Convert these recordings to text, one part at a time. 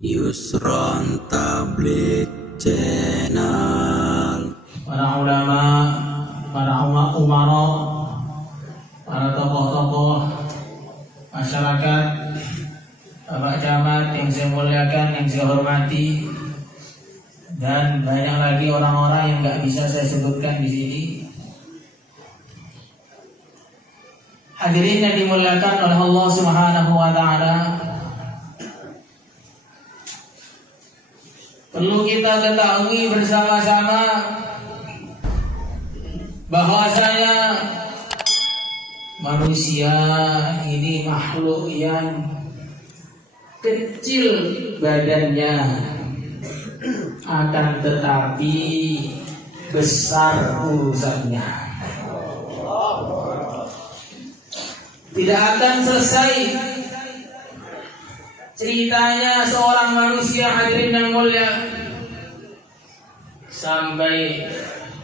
Yusron Tabligh Channel. Para ulama, para umara, para tokoh-tokoh masyarakat, Bapak Camat yang saya muliakan, yang saya hormati, dan banyak lagi orang-orang yang nggak bisa saya sebutkan di sini. Hadirin yang dimuliakan oleh Allah Subhanahu wa Ta'ala, perlu kita ketahui bersama-sama bahwasanya manusia ini makhluk yang kecil badannya, akan tetapi besar urusannya. Tidak akan selesai ceritanya seorang manusia, hadirin yang mulia, sampai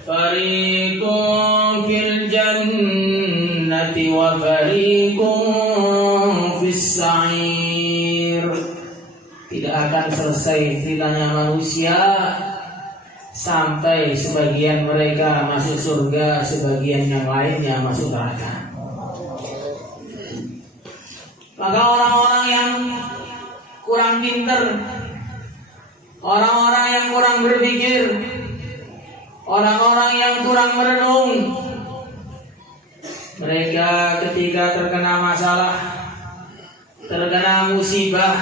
fariqun fil jannati wa fariqun fis sa'ir. Tidak akan selesai ceritanya manusia sampai sebagian mereka masuk surga, sebagian yang lainnya masuk neraka. Maka orang-orang yang kurang pintar, orang-orang yang kurang berpikir, orang-orang yang kurang merenung, mereka ketika terkena masalah, terkena musibah,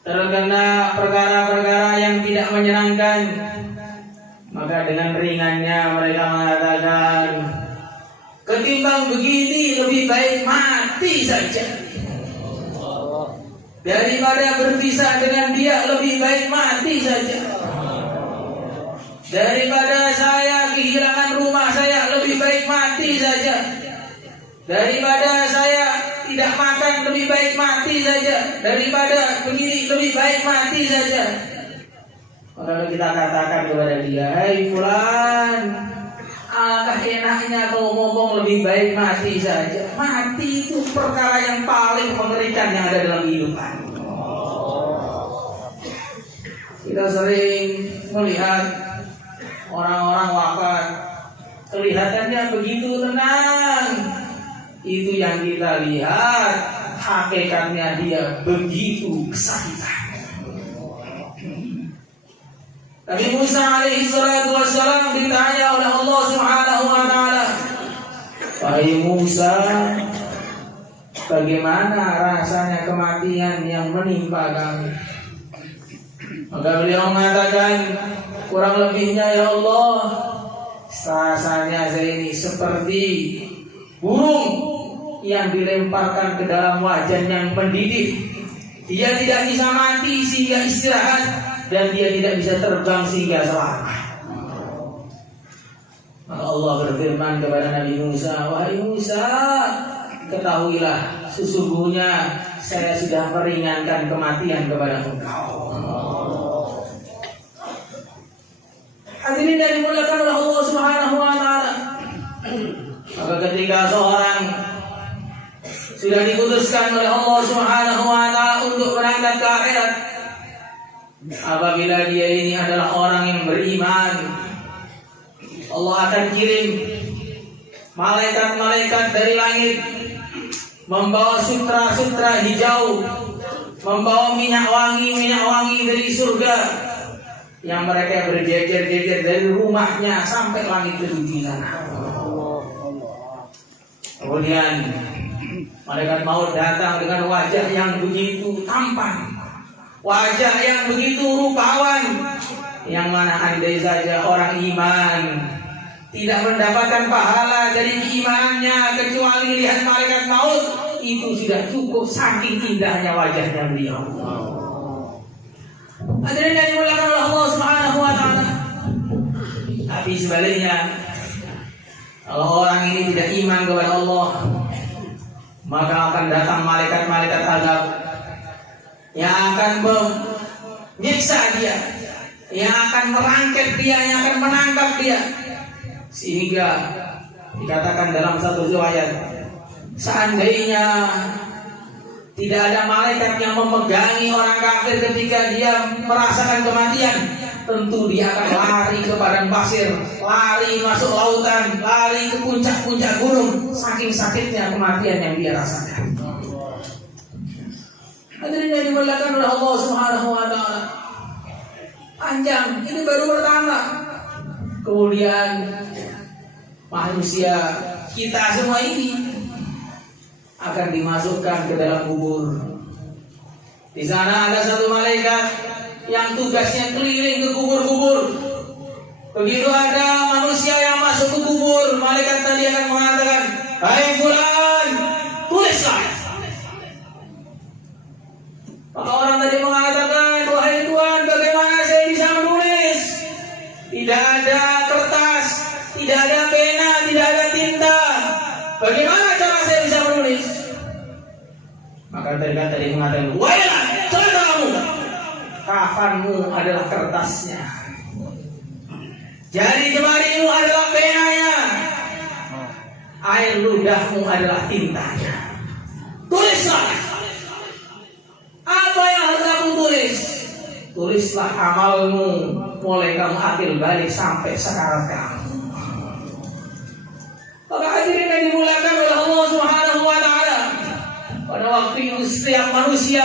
terkena perkara-perkara yang tidak menyenangkan, maka dengan ringannya mereka mengatakan, ketimbang begini lebih baik mati saja. Daripada berpisah dengan dia lebih baik mati saja. Daripada saya kehilangan rumah saya lebih baik mati saja. Daripada saya tidak makan lebih baik mati saja. Daripada begini lebih baik mati saja. Maka kita katakan kepada dia, hai fulan, alangkah enaknya kau ngomong lebih baik mati saja. Mati itu perkara yang paling mengerikan yang ada dalam kehidupan. Kita sering melihat orang-orang wafat, kelihatannya begitu tenang. Itu yang kita lihat, hakikatnya dia begitu kesakitan. Nabi Musa alaihi salatu wassalam ditanya oleh Allah Subhanahu wa Ta'ala, wahai Musa, bagaimana rasanya kematian yang menimpa kamu? Maka beliau mengatakan, kurang lebihnya ya Allah, rasanya saya ini seperti burung yang dilemparkan ke dalam wajan yang mendidih. Dia tidak bisa mati sehingga istirahat, dan dia tidak bisa terbang sehingga selamat. Maka Allah berfirman kepada Nabi Musa, wahai Musa, ketahuilah sesungguhnya saya sudah meringankan kematian kepada engkau. Hadirin yang dimuliakan oleh Allah Subhanahu wa Ta'ala, maka ketika seorang sudah diputuskan oleh Allah Subhanahu wa Ta'ala untuk berangkat ke akhirat, apabila dia ini adalah orang yang beriman, Allah akan kirim malaikat-malaikat dari langit membawa sutra-sutra hijau, membawa minyak wangi dari surga, yang mereka berjejer-jejer dari rumahnya sampai langit ketujuh sana. Kemudian malaikat maut datang dengan wajah yang begitu tampan, wajah yang begitu rupawan, yang mana andai saja orang iman tidak mendapatkan pahala dari keimanannya kecuali lihat malaikat maut, itu sudah cukup saking indahnya wajahnya beliau. Hadirin yang dimuliakan oleh Allah Subhanahu wa Ta'ala. Tapi sebaliknya, kalau orang ini tidak iman kepada Allah, maka akan datang malaikat-malaikat azab yang akan menyiksa dia, yang akan merangkep dia, yang akan menangkap dia, sehingga dikatakan dalam satu riwayat, seandainya Tidak ada malaikat yang memegangi orang kafir ketika dia merasakan kematian. Tentu dia akan lari ke padang pasir, lari masuk lautan, lari ke puncak-puncak gunung, saking sakitnya kematian yang dia rasakan. Hadirin yang dimuliakan oleh Allah Subhanahu wa taala. Panjang, ini baru pertama. Kemudian manusia kita semua ini akan dimasukkan ke dalam kubur. Di sana ada satu malaikat yang tugasnya keliling ke kubur-kubur. Begitu ada manusia yang masuk ke kubur, malaikat tadi akan mengatakan, "Hai fulan, tulislah." Maka orang tadi mengatakan, "Wahai Tuhan, bagaimana saya bisa menulis? Tidak ada kertas, tidak ada pena, tidak ada tinta. Bagaimana cara saya bisa menulis?" Maka tadi mengatakan, "Wailah, celakamu. Kafanmu adalah kertasnya. Jari jemarimu adalah penanya. Air ludahmu adalah tintanya. Tulislah. Apa yang harus kamu tulis? Tulislah amalmu mulai kamu akil balik sampai sekarang kamu." Maka hadirin yang dimuliakan oleh Allah Subhanahu wa taala, pada waktu itu setiap manusia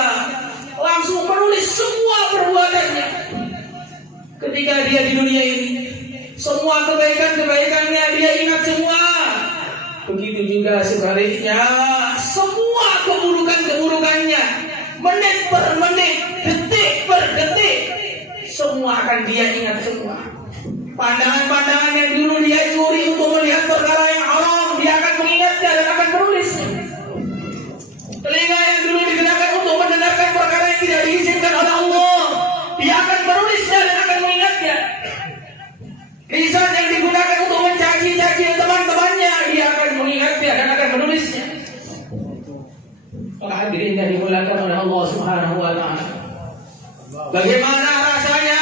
langsung menulis semua perbuatannya ketika dia di dunia ini. Semua kebaikan-kebaikannya dia ingat semua. Begitu juga sebaliknya, semua keburukan-keburukannya, menit per menit, detik per detik, semua akan dia ingat semua. Pandangan-pandangan yang dulu dia curi untuk melihat perkara yang haram, dia akan mengingatnya dan akan menulisnya. Telinga yang dulu digunakan untuk mendengarkan perkara yang tidak diizinkan oleh Allah, dia akan menulisnya dan akan mengingatnya. Lisan yang digunakan untuk mencaci-caci teman-temannya, dia akan mengingatnya dan akan menulisnya. Maka hadirin yang dimuliakan oleh Allah Subhanahu wa taala, bagaimana rasanya?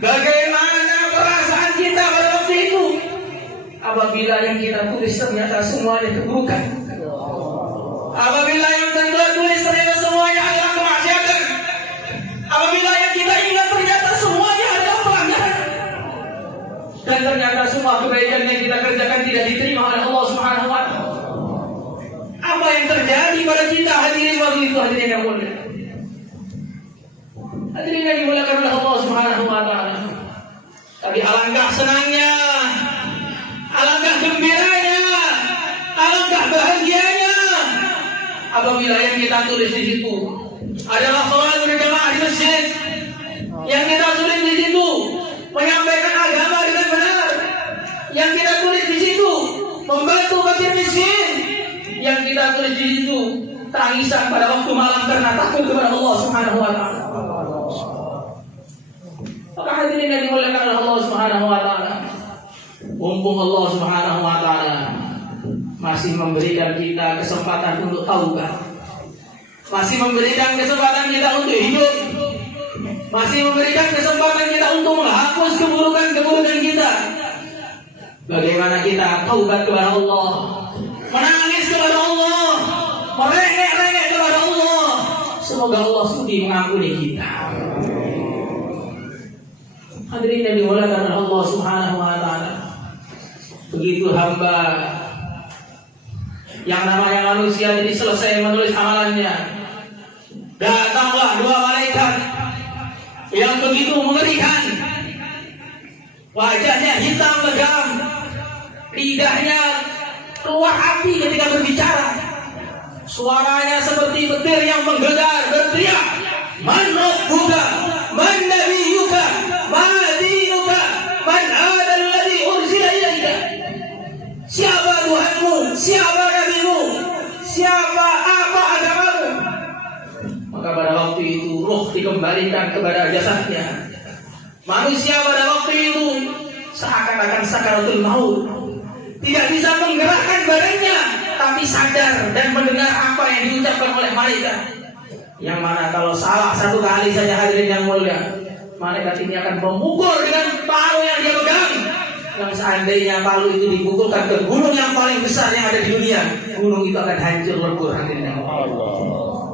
Bagaimana perasaan kita pada waktu itu apabila yang kita tulis ternyata semuanya keburukan? Apabila yang kita tulis ternyata semuanya adalah kemaksiatan? Apabila yang kita ingat ternyata semuanya adalah pelanggaran? Dan ternyata semua kebaikan yang kita kerjakan tidak diterima oleh Allah Subhanahu wa taala. Apa yang terjadi pada kita hadirin waktu itu, hadirin yang mulia? Hadirin yang dimuliakan oleh Allah Subhanahu wa taala. Tapi alangkah senangnya, alangkah gembiranya, alangkah bahagianya apabila yang kita tulis di situ adalah sholat berjamaah di masjid. Yang kita tulis di situ menyampaikan agama dengan benar. Yang kita tulis di situ membantu fakir miskin. Yang kita tulis di situ tangisan pada waktu malam karena takut kepada Allah Subhanahu wa taala. Maka hadirin yang dimuliakan oleh Allah Subhanahu wa taala, mumpung Allah Subhanahu wa taala masih memberikan kita kesempatan untuk taubat, masih memberikan kesempatan kita untuk hidup, masih memberikan kesempatan kita untuk menghapus keburukan-keburukan kita. Bagaimana kita taubat kepada Allah, menangis kepada Allah, merengek-rengek kepada Allah. Semoga Allah sudi mengampuni kita. Hadirin yang dimuliakan oleh Allah Subhanahu wa taala, begitu hamba yang namanya manusia jadi selesai menulis amalannya, datanglah dua malaikat yang begitu mengerikan. Wajahnya hitam legam, lidahnya keluar api ketika berbicara, suaranya seperti petir yang menggelegar, berteriak, "Man rabbuka, man nabiyuka, ma dinuka, man hada alladhi ursila ilaika?" Siapa Tuhanmu? Siapa nabimu? Siapa apa agamamu? Maka pada waktu itu roh dikembalikan kepada jasadnya. Manusia pada waktu itu seakan-akan sakaratul maut, tidak bisa menggerakkan badannya, tapi sadar dan mendengar apa yang diucapkan oleh malaikat. Yang mana kalau salah satu kali saja hadirin yang mulia, malaikat ini akan memukul dengan palu yang dia pegang, yang seandainya Palu itu dipukulkan ke gunung yang paling besar yang ada di dunia, gunung itu akan hancur lebur hadirin.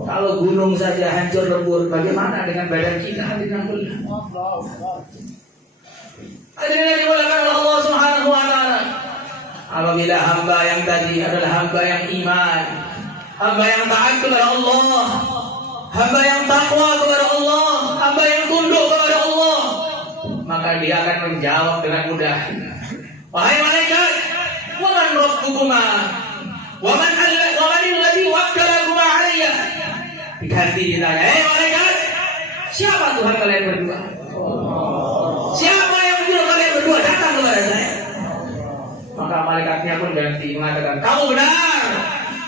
Kalau gunung saja hancur lebur, bagaimana dengan badan kita hadirin? Hadirin yang dimuliakan oleh Allah Subhanahu wa taala. Apabila hamba yang tadi adalah hamba yang iman, hamba yang taat kepada Allah, hamba yang takwa kepada Allah, hamba yang tunduk kepada Allah, maka dia akan menjawab dengan mudah. Wahai malaikat, wa man rabbukuma? Wa man alladhi wakkalakuma alayya? Diganti ditanya, "Hei malaikat, siapa Tuhan kalian berdua? Siapa yang menyuruh kalian berdua datang kepada saya?" Maka malaikatnya pun ganti mengatakan, "Kamu benar."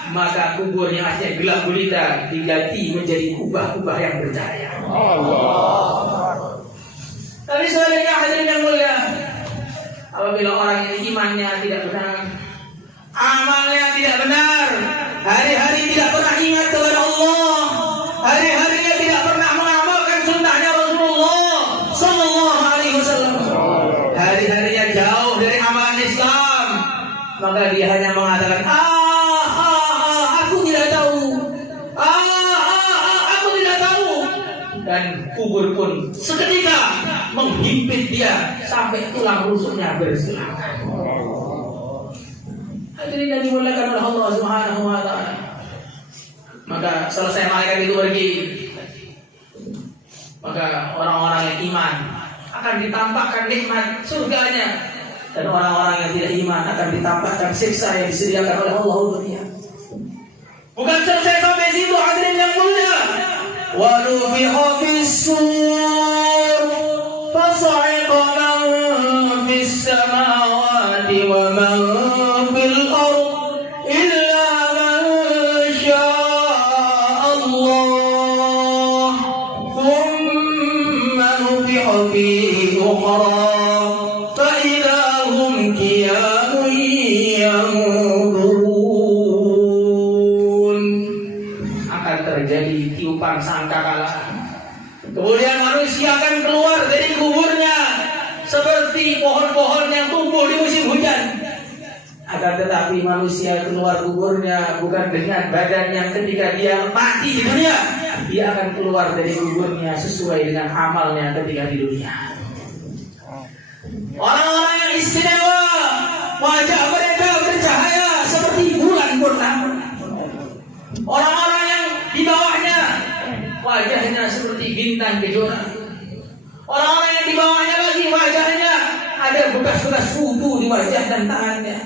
Maka kuburnya aslinya gelap gulita diganti menjadi kubah-kubah yang bercahaya. Allah. Tapi sebaliknya hadirin yang mulia, apabila orang ini imannya tidak benar, amalnya tidak benar, hari-hari tidak pernah ingat kepada Allah, hari-harinya tidak pernah mengamalkan sunnahnya Rasulullah Sallallahu Alaihi Wasallam, hari-harinya jauh dari amalan Islam, maka dia hanya mengatakan, aku tidak tahu, aku tidak tahu, dan kubur pun seketika menghimpit dia sampai tulang rusuknya berserakan. Hadirin yang dimuliakan oleh Allah Subhanahu wa taala. Maka selesai malaikat itu pergi, maka orang-orang yang iman akan ditampakkan nikmat surganya, dan orang-orang yang tidak iman akan ditampakkan siksa yang disediakan oleh Allah dunia. Bukan selesai sampai situ hadirin yang mulia. Wa nufiha fis-sur fasa'iqa man fis samawati wa man fil ard illa man syaa Allah thumma nufiha fihi ukhra fa idza hum qiyamun yanzurun. Akan terjadi tiupan sangkakala. Kemudian manusia akan keluar dari kuburnya seperti pohon-pohon yang tumbuh di musim hujan. Akan tetapi manusia keluar kuburnya bukan dengan badan yang ketika dia mati di dunia. Dia akan keluar dari kuburnya sesuai dengan amalnya ketika di dunia. Orang-orang yang istimewa, wajah mereka bercahaya seperti bulan purnama. Orang-orang yang di bawahnya wajahnya seperti bintang kejora. Orang-orang yang di bawahnya lagi wajahnya ada bekas-bekas wudhu di wajah dan tangannya.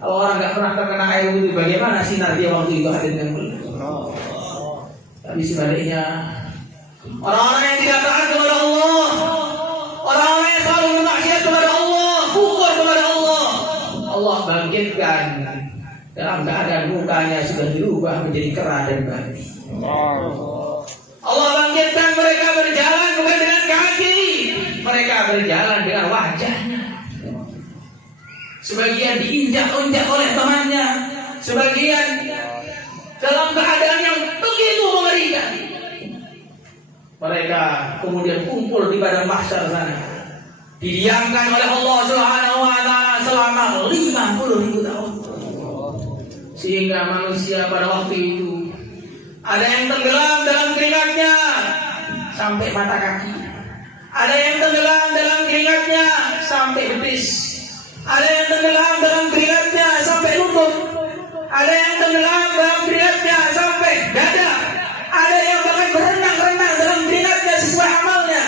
Kalau orang nggak pernah terkena air wudhu, bagaimana sinar dia waktu itu hadir dengan mulia? Tapi sebaliknya, orang-orang yang tidak taat kepada Allah, orang-orang yang selalu bermaksiat kepada Allah, kufur kepada Allah, Allah bangkitkan dalam keadaan mukanya sudah dirubah menjadi kera dan babi. Allah bangkitkan mereka berjalan bukan dengan kaki, mereka berjalan dengan wajahnya. Sebagian diinjak-injak oleh temannya, sebagian dalam keadaan yang begitu mengerikan. Mereka kemudian kumpul di padang mahsyar sana, didiamkan oleh Allah Subhanahu wa taala selama 50.000 tahun. Sehingga manusia pada waktu itu ada yang tenggelam dalam keringatnya sampai mata kaki, ada yang tenggelam dalam keringatnya sampai betis, ada yang tenggelam dalam keringatnya sampai lutut, ada yang tenggelam dalam keringatnya sampai dada, ada yang bahkan berenang-renang dalam keringatnya sesuai amalnya.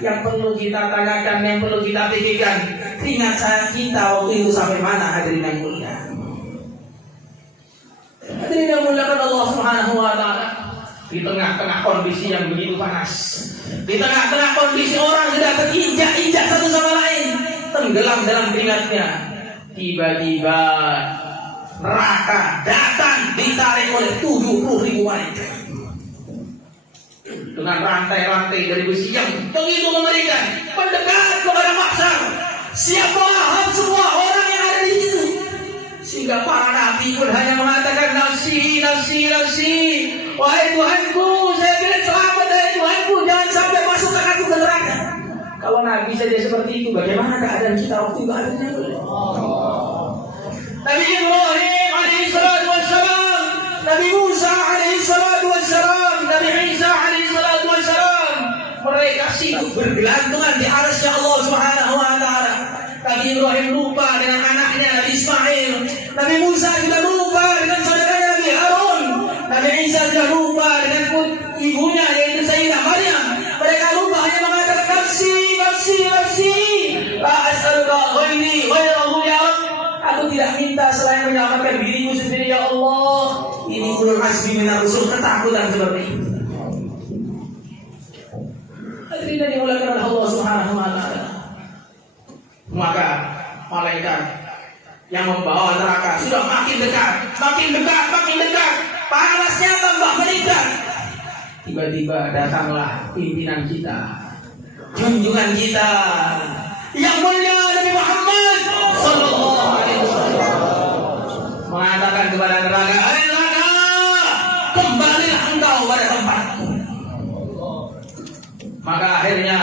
Yang perlu kita tanyakan, yang perlu kita pikirkan, keringat kita waktu itu sampai mana hadirin yang mulia? Hadirin yang muliakan Allah Subhanahu wa taala, di tengah-tengah kondisi yang begitu panas, di tengah-tengah kondisi orang sudah terinjak-injak satu sama lain, tenggelam dalam keringatnya, tiba-tiba neraka datang ditarik oleh 70.000 wanita dengan rantai-rantai dari besi yang begitu mengerikan, mendekat kepada mahsyar. Siapa lahap semua orang yang ada di situ, sehingga para nabi pun hanya mengatakan nafsi, nafsi, nafsi. Wahai Tuhanku, saya ingin selamat dari Tuhanku, jangan sampai masuk tanganku ke neraka. Kalau nabi Nabi saja seperti itu, bagaimana keadaan kita waktu itu adanya? Nabi Ibrahim alaihi salatu wassalam, Nabi Musa alaihi salatu wassalam, Nabi Isa alaihi salatu wassalam, mereka sibuk bergelantungan di arsy Allah Subhanahu wa taala. Nabi Ibrahim lupa dengan anaknya Nabi Ismail, Nabi Musa juga lupa dengan saudaranya Nabi Harun, Nabi Isa juga lupa dengan ibunya yaitu Sayyidah Maryam. Mereka lupa hanya mengatakan nafsi, nafsi, nafsi. La as'aluka ghairi ghairahu ya Rabb. Aku tidak minta selain menyelamatkan diriku sendiri ya Allah. Ini ulul azmi minar rusul, ketakutan seperti itu. Hadirin yang dimuliakan oleh Allah Subhanahu wa taala. Maka malaikat yang membawa neraka sudah makin dekat, makin dekat, makin dekat. Panasnya tambah meningkat. Tiba-tiba datanglah pimpinan kita, junjungan kita, yang mulia Nabi Muhammad sallallahu alaihi wasallam, mengatakan kepada neraka, "Hai neraka, kembalilah engkau pada tempatmu." Maka akhirnya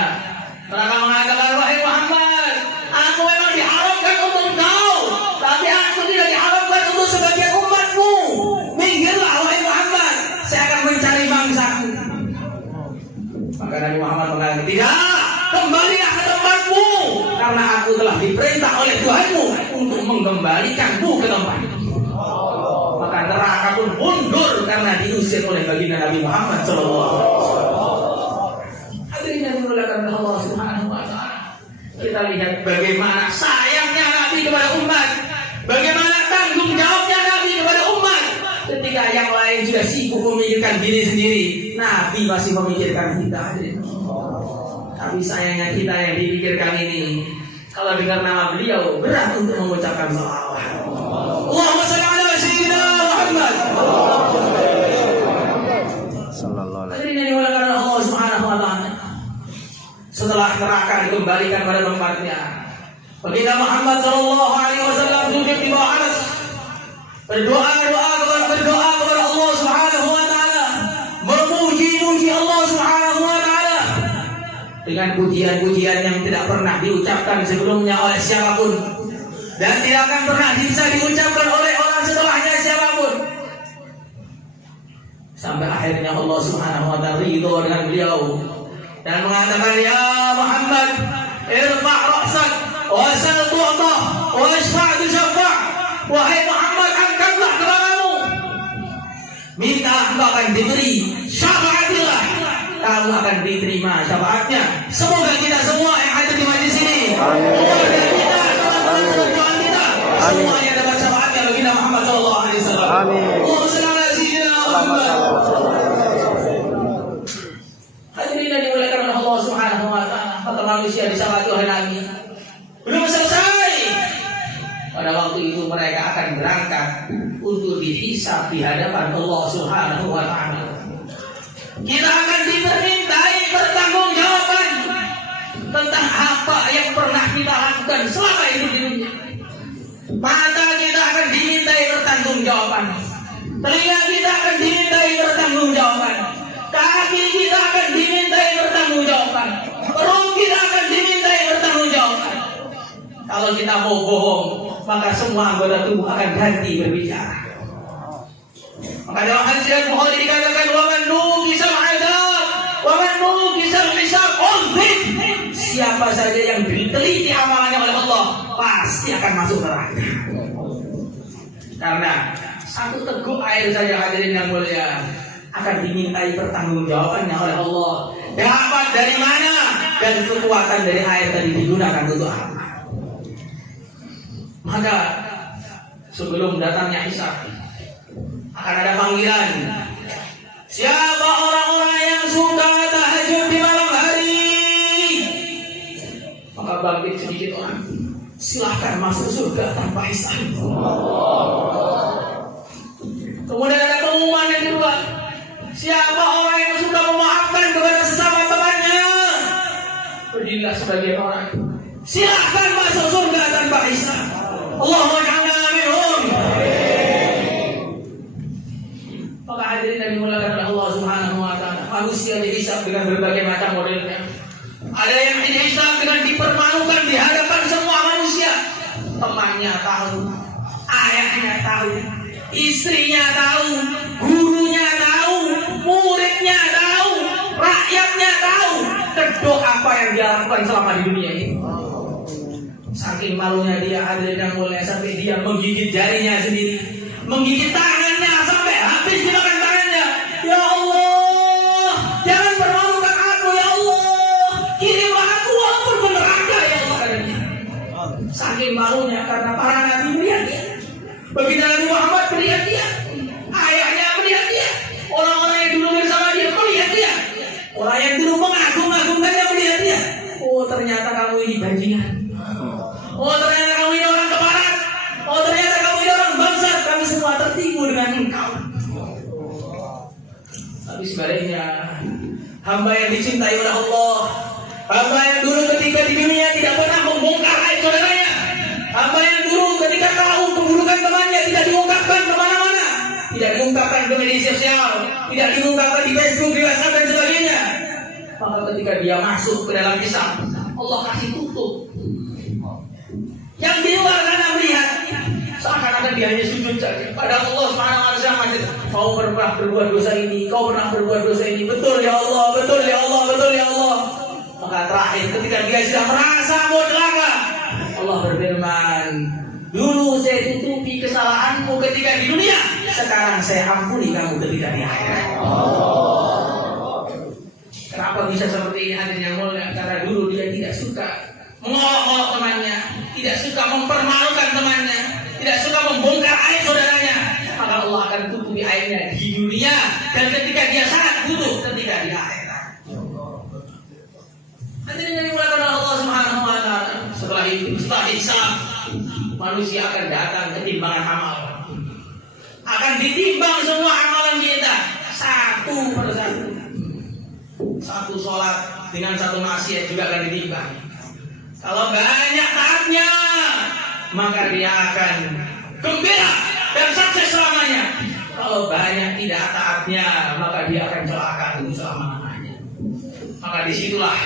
neraka mengatakan, "Wahai Muhammad, aku memang diharamkan untuk engkau, tapi aku tidak diharamkan untuk sebagian umatmu. Minggirlah wahai Muhammad, saya akan mencari bangsaku." Maka Nabi Muhammad mengatakan, "Tidak, kembalilah ke tempatmu, karena aku telah diperintah oleh Tuhanmu untuk mengembalikanmu ke tempatmu." Maka neraka pun mundur karena diusir oleh baginda Nabi Muhammad sallallahu alaihi wasallam. Hadirin yang dimuliakan oleh Allah Subhanahu wa taala. Kita lihat bagaimana sayangnya Nabi kepada umat, bagaimana tanggung jawabnya Nabi kepada umat. Ketika yang lain sudah sibuk memikirkan diri sendiri, Nabi masih memikirkan kita. Tapi sayangnya kita yang dipikirkan ini, kalau dengar nama beliau berat untuk mengucapkan salawat. Allahumma shalli ala sayyidina Muhammad. Sallallahu alaihi wasallam. Allah Subhanahu wa taala. Setelah neraka dikembalikan pada tempatnya, baginda Muhammad sallallahu alaihi wasallam duduk di bawah arsy, berdoa kepada Allah Subhanahu wa taala, memuji Allah Subhanahu wa taala dengan pujian-pujian yang tidak pernah diucapkan sebelumnya oleh siapapun dan tidak akan pernah bisa diucapkan oleh orang setelahnya siapapun. Sampai akhirnya Allah Subhanahu wa taala ridho dengan beliau dan mengatakan, "Ya Muhammad, irfa' ra'sak wa sal tu'ta wa isfa' tushfa'." Wahai Muhammad, angkatlah kepalamu, mintalah engkau akan diberi, syafaatilah, kamu akan diterima syafaatnya. Semoga kita semua yang ada di majlis ini, keluarga kita, teman-teman perjuangan kita, semuanya dapat syafaatnya baginda Muhammad sallallahu alaihi wasallam. Amin. Allahumma shalli ala sayyidina Muhammad. Hadirin yang dimuliakan oleh Allah Subhanahu wa taala, kata manusia disyafaati oleh Nabi. Belum selesai. Pada waktu itu mereka akan berangkat untuk dihisab di hadapan Allah Subhanahu wa taala. Kita akan dimintai pertanggungjawaban tentang apa yang pernah kita lakukan selama hidup di dunia. Mata kita akan dimintai pertanggungjawaban, telinga kita akan dimintai pertanggungjawaban, kaki kita akan dimintai pertanggungjawaban, perut kita akan dimintai pertanggungjawaban. Kalau kita mau bohong, maka semua anggota tubuh akan ganti berbicara. Maka dalam hadis riwayat Bukhari dikatakan, "Wa man nuqisal 'adzab, wa man nuqisal hisab udhib." Siapa saja yang diteliti amalannya oleh Allah pasti akan masuk neraka. Karena satu teguk air saja, hadirin yang mulia, akan dimintai pertanggungjawabannya oleh Allah. Dapat dari mana dan kekuatan dari air tadi digunakan untuk apa? Maka sebelum datangnya hisab akan ada panggilan. Siapa orang-orang yang suka tahajud di malam hari? Maka bangkit sedikit orang, silahkan masuk surga tanpa hisab. Kemudian ada pengumuman yang kedua. Siapa orang yang suka memaafkan kepada sesama temannya? Berdirilah sebagian orang, silahkan masuk surga tanpa hisab. Allahumma ja'alna minhum. Maka hadirin yang dimuliakan oleh Allah Subhanahu wa taala, manusia dihisab dengan berbagai macam modelnya. Ada yang Islam dengan dipermalukan di hadapan semua manusia. Temannya tahu, ayahnya tahu, istrinya tahu, gurunya tahu, muridnya tahu, rakyatnya tahu. Kedok apa yang dia lakukan selama di dunia ini. Saking malunya dia, hadirin yang mulia, sampai dia menggigit jarinya sendiri, menggigit tangannya sampai habis dimakan tangannya. Ya Allah, jangan permalukan aku ya Allah. Kirimlah aku walaupun ke neraka ya Allah, katanya. Saking malunya karena para nabi melihat dia, baginda Nabi Muhammad melihat dia, ayahnya melihat dia, orang-orang yang dulu bersama dia melihat dia, orang yang dulu mengagung-agungkannya melihat dia. Oh, ternyata kamu ini bajingan. Oh, ternyata kamu ini orang keparat. Oh, ternyata kamu ini orang bangsat. Kami semua tertipu dengan engkau. Tapi sebaliknya, hamba yang dicintai oleh Allah, hamba yang dulu ketika di dunia tidak pernah membongkar aib saudaranya, hamba yang dulu ketika tahu keburukan temannya tidak diungkapkan kemana-mana, tidak diungkapkan ke media sosial, tidak diungkapkan di Facebook, di WhatsApp dan sebagainya. Maka ketika dia masuk ke dalam Islam, Allah kasih tutup. Yang di luar karena melihat seakan-akan dia hanya sujud saja. Padahal Allah Subhanahu wa taala, kau pernah berbuat dosa ini, kau pernah berbuat dosa ini. Betul ya Allah, betul ya Allah, betul ya Allah. Maka terakhir ketika dia sudah merasa mau celaka, Allah berfirman, dulu saya tutupi kesalahanmu ketika di dunia, sekarang saya ampuni kamu ketika di akhirat. Kenapa bisa seperti ini hadirin yang mulia? Karena dulu dia tidak suka mengolok-olok temannya, tidak suka mempermalukan temannya, tidak suka membongkar aib saudaranya. Maka Allah akan tutupi aibnya di dunia, dan ketika dia sangat butuh ketika di akhirat. Hadirin yang dimuliakan Allah Subhanahu wa taala, setelah itu, setelah Islam, manusia akan datang ketimbangan amal. Akan ditimbang semua amalan kita satu persatu. Satu sholat dengan satu maksiat juga akan ditimbang. Kalau banyak taatnya, maka dia akan gembira dan sukses selamanya. Kalau banyak tidak taatnya, maka dia akan celaka selama-lamanya. Maka disitulah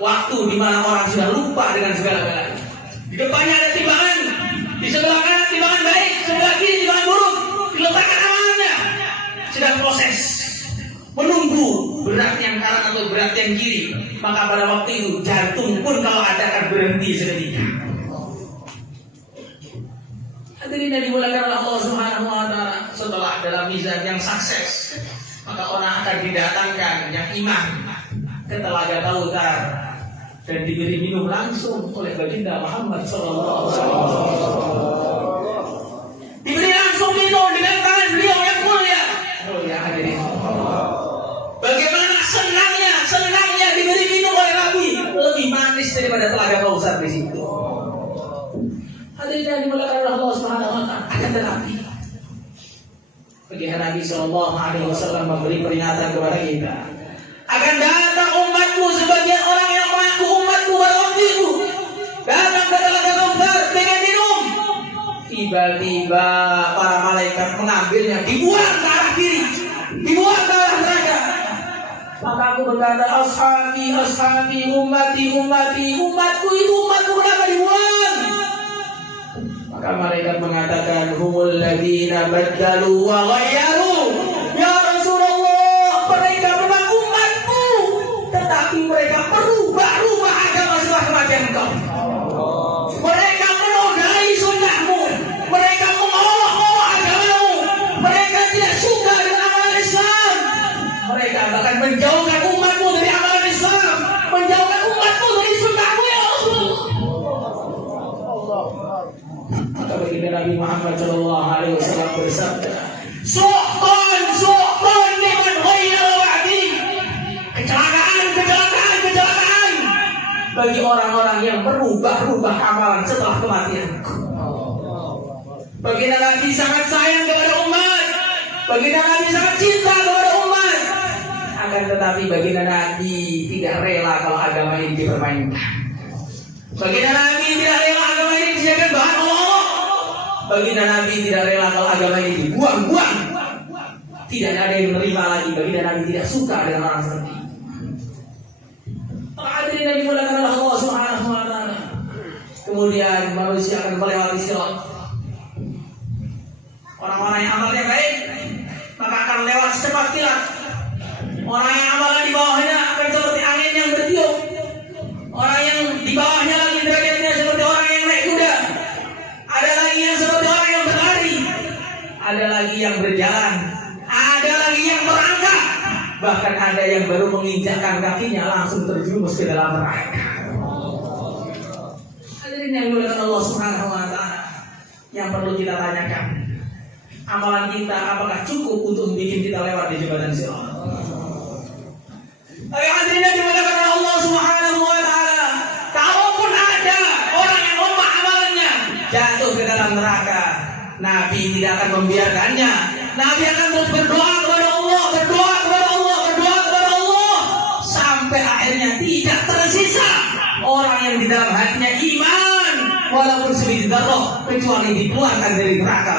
waktu di mana orang sudah lupa dengan segala-galanya. Di depannya ada timbangan, di sebelah kanan timbangan baik, sebelah kiri timbangan buruk, diletakkan amalannya. Sedang proses menunggu berat yang kanan atau berat yang kiri. Maka pada waktu itu jantung pun kalau ada akan berhenti seketika. Hadirin yang dimuliakan oleh Allah Subhanahu wa taala, setelah dalam mizan yang sukses, maka orang akan didatangkan yang iman ke Telaga Kautsar dan diberi minum langsung oleh baginda Muhammad sallallahu alaihi wasallam. Diberi langsung minum dengan tangan beliau yang mulia. Oh ya hadirin. Bagaimana senangnya diberi minum oleh Nabi, lebih manis daripada Telaga Kautsar di situ. Hadirin yang dimuliakan oleh Allah Subhanahu wa taala, akan tetapi baginda Nabi sallallahu alaihi wasallam memberi peringatan kepada kita, akan datang umatku sebagian orang yang mengaku umatku berwaktu datang ke Telaga Kautsar dengan minum. Tiba-tiba para malaikat mengambilnya, dibuang ke arah kiri, dibuang ke arah neraka. Maka aku berkata, ashabi, ashabi, ummati, umatku itu umatku, kenapa dibuang? Maka mereka mengatakan, humul ladina baddalu wa ghayyaru. Ya Rasulullah, mereka memang umatmu, tetapi mereka merubah agama setelah kematian engkau. Mereka menodai sunnahmu, mereka mengolok-olok agamamu, mereka tidak suka dengan amalan Islam. Mereka bahkan menjauhkan umatmu dari amalan Islam, menjauhkan umatmu dari sunnahmu ya Allah. Maka baginda Nabi Muhammad sallallahu alaihi wasallam bersabda, Su'ban dengan ghayyar wa'di. Kecelakaan bagi orang-orang yang merubah amalan setelah kematianku. Baginda Nabi sangat sayang kepada umat, baginda Nabi sangat cinta kepada umat. Akan tetapi baginda Nabi tidak rela kalau agama ini dipermainkan. Baginda Nabi tidak rela agama ini dijadikan bahan olok. Baginda Nabi tidak rela kalau agama ini dibuang-buang. Tidak ada yang menerima lagi. Baginda Nabi tidak suka dengan orang seperti ini. Hadirin yang manusia akan melewati sirat. Orang-orang yang amalnya baik maka akan lewat secepat kilat. Orang yang amalnya di bawahnya akan seperti angin yang bertiup. Orang yang di bawahnya lagi derajatnya seperti orang yang naik kuda. Ada lagi yang seperti orang yang berlari. Ada lagi yang berjalan. Ada lagi yang berangkat. Bahkan ada yang baru menginjakkan kakinya langsung terjerumus ke dalam neraka. Hadirin yang dimuliakan Allah Subhanahu wa taala, yang perlu kita tanyakan, amalan kita apakah cukup untuk bikin kita lewat di jembatan sirat? Tapi hadirin yang dimuliakan Allah Subhanahu wa taala, kalaupun ada orang yang lemah amalannya jatuh ke dalam neraka, Nabi tidak akan membiarkannya. Nabi akan terus berdoa kepada Allah, berdoa kepada Allah, berdoa kepada Allah, sampai akhirnya tidak tersisa orang yang di dalam hatinya iman walaupun sebiji dzarrah kecuali dikeluarkan dari neraka.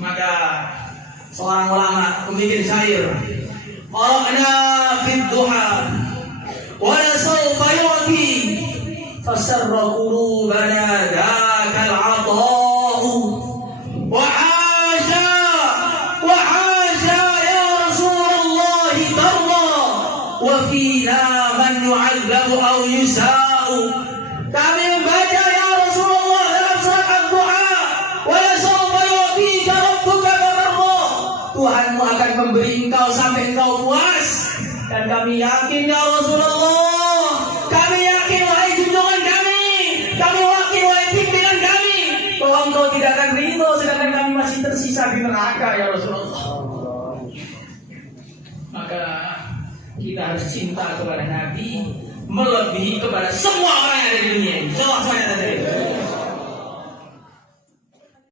Maka seorang ulama membuat syair, qara'na fid duha wa la sawfa yu'ti fasarra qulubana dzakal 'ata'u wa wafina man yu'adzabu aw yusa'u. Kami membaca ya Rasulullah dalam surat Ad-Duha, wa sawfa yu'tika rabbuka fatarda. Tuhanmu akan memberi engkau sampai engkau puas. Dan kami yakin ya Rasulullah, kami yakin wahai junjungan kami yakin wahai pimpinan kami, bahwa engkau tidak akan ridho sedangkan kami masih tersisa di neraka ya Rasulullah. Maka kita harus cinta kepada Nabi melebihi kepada semua orang yang ada di dunia ini. Semuanya tadi.